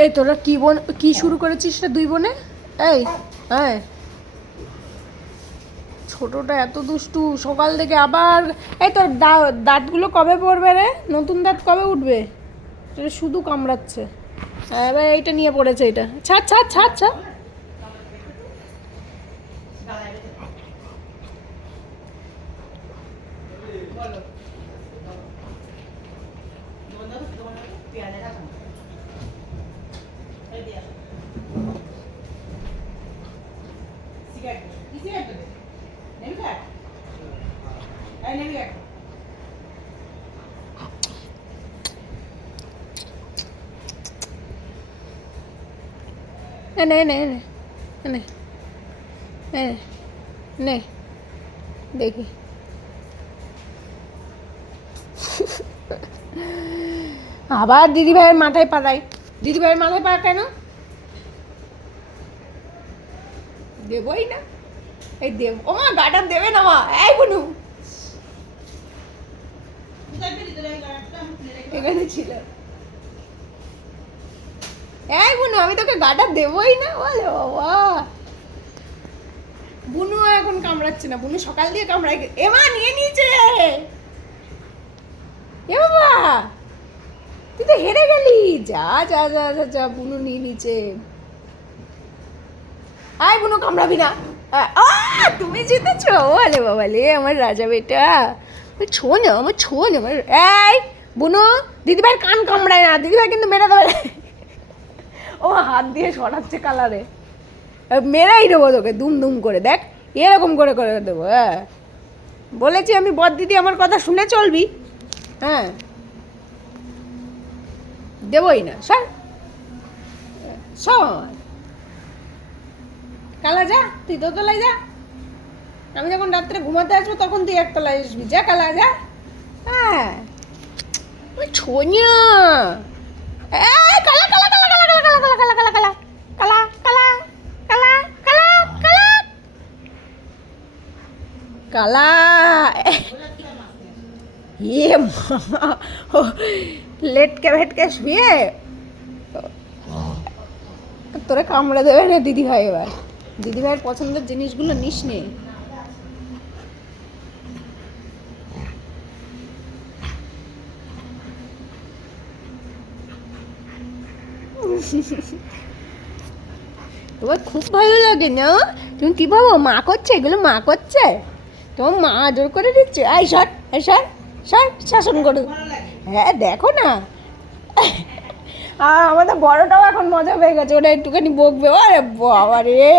এই তোরা কি শুরু করেছিস রে দুই বোনে? এই হ্যাঁ, ছোটটা এত দুষ্টু সকাল থেকে আবার। এই তোর দাঁতগুলো কবে পড়বে রে? নতুন দাঁত কবে উঠবে? এটা শুধু কামড়াচ্ছে। এবার এইটা নিয়ে পড়েছে, এটা ছাড় ছাড় ছাড় ছাড়। এনে এনে এনে এনে এনে নে দেখি। আবার দিদি ভাইয়ের মাথায় পাড়াই। দিদি ভাইয়ের মাথায় পাড়া কেন? দেবই না। এই দেব, ও মা গাটা দেবে না মা। এই বুনু এখানে ছিল। এই বুনু আমি তোকে গাটা দেবই না। বলে বাবা, বুনু এখন কামড়াচ্ছে না। বুনু সকাল দিয়ে কামড়াই। এ মা নিয়ে নিয়েছে। এ বাবা, তুই তো হেরে গেলি। যা যা যা যা যা, বুনু নিয়ে নিচে। আয় বুনু, কামড়াবি না। তুমি জিতেছো। বলে বাবা লে, আমার রাজা বেটা। ছো না আমার, ছো না আমার। এই বুনু, দিদিভাইয়ের কান কামড়ায় না, দিদিভাই কিন্তু মেরে দেবে। ও হাত দিয়ে সরাচ্ছে কালারে। মেরেই দেবো তোকে দুম দুম করে। দেখ এরকম করে করে দেবো। হ্যাঁ বলেছি আমি, বর দিদি আমার কথা শুনে চলবি। হ্যাঁ দেবই না। সর সর, কালা যা, তুই দোতলায় যা। আমি যখন রাত্রে ঘুমাতে আসবো তখন তুই একতলায় আসবি। যা কালা যা। হ্যাঁ ছোনিয়া। কালা কালা কালা কালা কালা কালা কালা কালা কালা কালা কালা কালা কালা কালা কালা। ইয়ে মা, লেটকে ভেটকে শুয়ে তোরা কামড়ে দেবে না দিদি ভাই। এবার দিদি ভাইয়ের পছন্দের জিনিসগুলো নিস নে। তোমার খুব ভালো লাগে না? তুমি কি ভাবো মা করছে এগুলো? মা করছে, তোমার মা আদর করে দিচ্ছে। এই সর, এই সর সর, শাসন করো। হ্যাঁ দেখো না, আর আমাদের বড়টাও এখন মজা পেয়ে গেছে। ওটা একটুখানি বকবে। আরে বাবা রে,